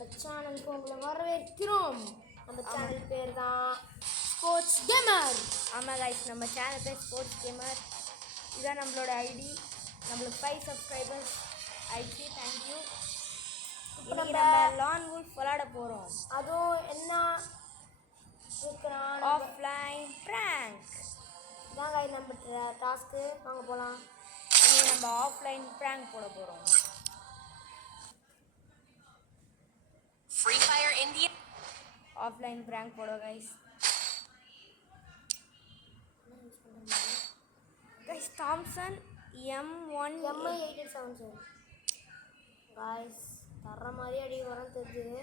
நம்ம சேனலுக்கு உங்களை வரவேற்கிறோம். நம்ம சேனல் பேர் தான் ஸ்போர்ட்ஸ் கேமர். ஆமாம் கைஸ், நம்ம சேனல் பேர் ஸ்போர்ட்ஸ் கேமர். இதுதான் நம்மளோட ஐடி. நம்மளுக்கு 5 சப்ஸ்கிரைபர்ஸ் ஆயிடுச்சு. தேங்க்யூ. இப்போ நம்ம லான் வுல்ஃப் விளாட போகிறோம். அதுவும் என்ன இருக்கிறான், ஆஃப்லைன் ப்ராங்க் தான் கைஸ் நம்ம டாஸ்க்கு. வாங்க போகலாம். இனி நம்ம ஆஃப்லைன் ப்ராங்க் போட போகிறோம். Free fire India offline prank போடுவோம் guys. Guys Thompson M187 guys தர்ற மாதிரி அடி வரம் தெரியுது.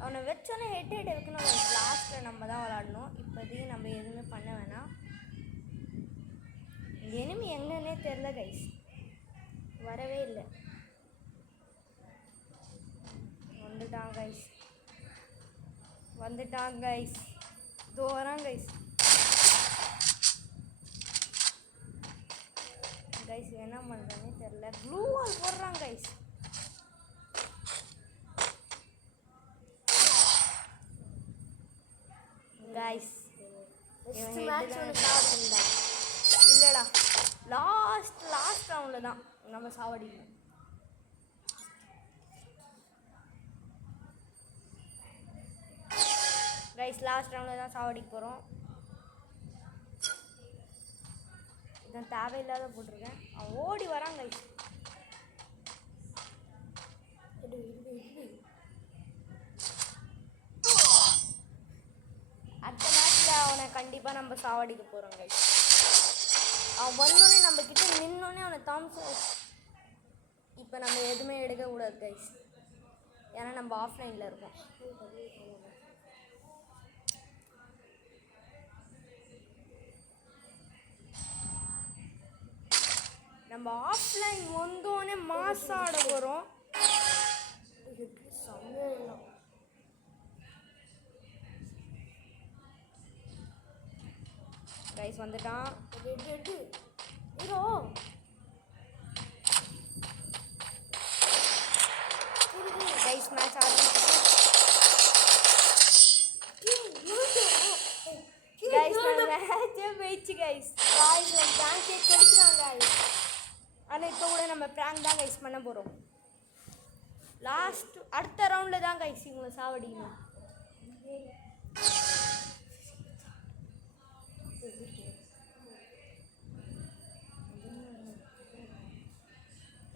அவனை வச்சோன்னே ஹெட் வைக்கணும். லாஸ்ட்டில் நம்ம தான் விளாடணும். இப்போதைக்கு நம்ம எதுவுமே பண்ண வேணாம். இந்த எனிமி எங்கன்னே தெரில கைஸ், வரவே இல்லை. வந்துட்டான் கைஸ் இதோ வரான் கைஸ். கைஸ் என்ன பண்ணுறேன்னே தெரில. ப்ளூ வால் போடுறான் கைஸ். கைஸ் இல்லைடா, லாஸ்ட் ரவுண்டில் தான் நம்ம சாவடிக்கணும். கைஸ் லாஸ்ட் ரவுண்டில் தான் சாவடிக்க போகிறோம். இதான் தேவையில்லாத போட்டிருக்கேன். அவன் ஓடி வரான் கைஸ். அடுத்த மேட்ச்சில் அவனை கண்டிப்பாக நம்ம சாவடிக்க போகிறோம் கைஸ். அவன் வந்தோடனே நம்ம கிட்ட நின்னோடனே அவனை தாம்சன். இப்போ நம்ம எதுவுமே எடுக்கக்கூடாது கைஸ், ஏன்னா நம்ம ஆஃப்லைனில் இருக்கோம். நம்ம ஆஃப்லைன் வந்தோடனே மாஸ் ஆட போகிறோம். கைஸ் வந்துட்டான். ஹீரோ கைஸ் மேட்ச் ஆரம்பிச்சு. கைஸ் மேட்சே போயிடுச்சு கைஸ். பிராங்கே கெடுக்கிறாங்க கைஸ். ஆனால் இப்போ கூட நம்ம ப்ராங்க் தான் கைஸ் பண்ண போகிறோம். அடுத்த ரவுண்டில் தான் கைஸ் இவங்களை சாவடிக்கணும்.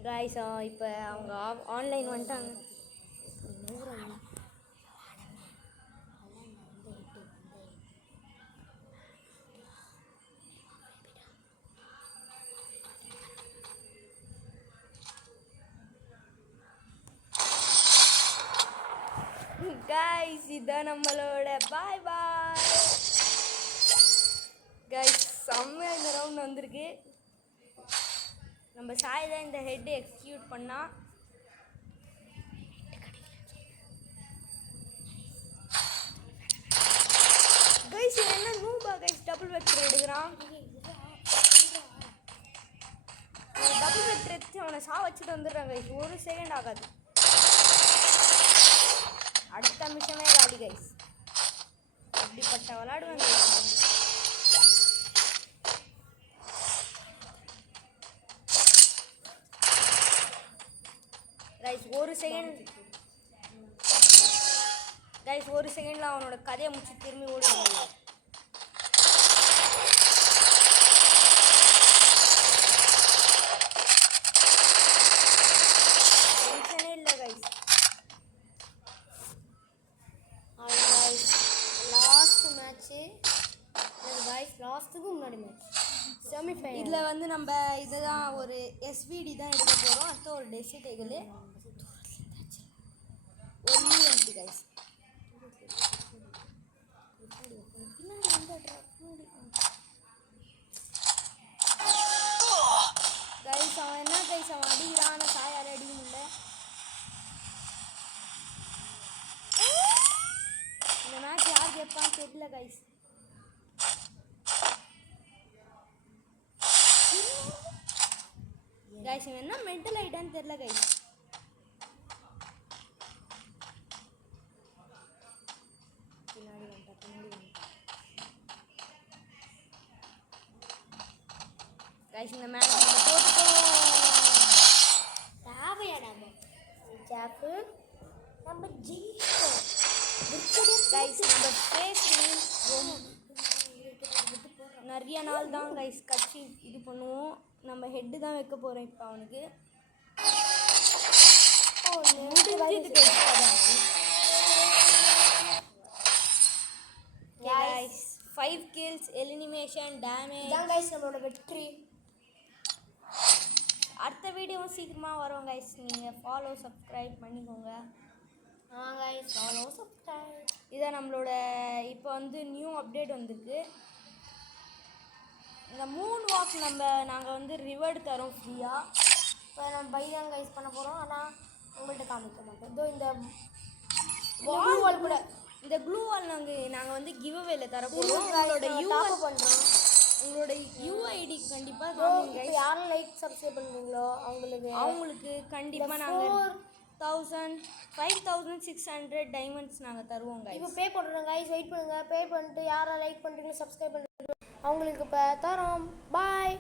கைஸ் இப்போ அவங்க ஆன்லைன் வந்துட்டாங்க. கைஸ் இதான் நம்மளோட பாய் பாய் கைஸ். செம்மையாக இந்த ரவுண்ட் வந்திருக்கு. நம்ம சாய் தான் இந்த ஹெட் எக்ஸிக்யூட் பண்ணா. கைஸ் என்ன நூபா கைஸ் டபுள் வெக்டர் எடுக்கிறான். டபுள் வெக்டர் எடுத்து அவனை சா வச்சுட்டு வந்துடுறான் கைஸ். ஒரு செகண்ட் ஆகாது. அடுத்த நிமிஷமே காலி கைஸ். அப்படிப்பட்ட விளாடுவாங்க கைஸ். ஒரு செகண்ட்ல அவனோட கதையை முடிச்சு திரும்பி ஓடுவாங்க. டென்ஷனே இல்லை கைஸ். லாஸ்ட்டுக்கு முன்னாடி மேட்ச் செமிஃபைனல். இதில் வந்து நம்ம இதுதான் ஒரு எஸ்விடி தான் எடுக்க போகிறோம். அடுத்து ஒரு டெசிடேகல், ஒரு யூஎம்பி கைஸ். கைஸ் அவன் என்ன கைஸ் அவன் அடிக்கிறான சாயால் அடிக்க முடியல. இந்த மேட்ச் யார் கேட்பான்னு தெரியல கைஸ். கைஸ் என்ன மென்டல் ஆயிட்டான்னு தெரியல கைஸ். கைஸ் இந்த மேட்ச் நம்ம தோத்துட்டோம். தேவையாடாம கேப்பு நம்ம ஜெயிச்சோம். கைஸ் நம்ம ஃபேஸ் நிறைய நாள் தான் கைஸ் கட்சி இது பண்ணுவோம். நம்ம ஹெட்டு தான் வைக்க போகிறோம் இப்போ அவனுக்கு. முடிஞ்சது கைஸ். 5 kills elimination damage. இதான் கைஸ் நம்மளோட வெற்றி. அடுத்த வீடியோவும் சீக்கிரமாக வரும் கைஸ். நீங்கள் ஃபாலோ சப்ஸ்கிரைப் பண்ணிக்கோங்க. Guys follow subscribe. இதான் நம்மளோட இப்போ வந்து நியூ அப்டேட் வந்திருக்கு. இந்த மூன் வாக் நாங்கள் வந்து ரிவார்டு தரோம் ஃப்ரீயாக. இப்போ நம்ம பை தான் கைஸ் பண்ண போகிறோம். ஆனால் உங்கள்கிட்ட காமிக்க மாட்டோம். இதோ இந்த வால் கூட இந்த க்ளூ வால் நாங்கள் வந்து கிவ் அவேல தர போகிறோம். உங்களோட யூஐடி கண்டிப்பாக காமிங்க. இப்போ யாரும் லைக் சப்ஸ்கிரைப் பண்ணுவீங்களோ அவங்களுக்கு கண்டிப்பாக நாங்கள் 5600 டைமண்ட்ஸ் நாங்கள் தருவோம் கைஸ். இப்போ பே பண்ணுறோம் கைஸ். வெயிட் பண்ணுங்கள். பே பண்ணிட்டு யாரை லைக் பண்ணுறீங்களோ சப்ஸ்கிரைப் பண்ணுறீங்களோ அவங்களுக்கு இப்போ தரோம். பாய்.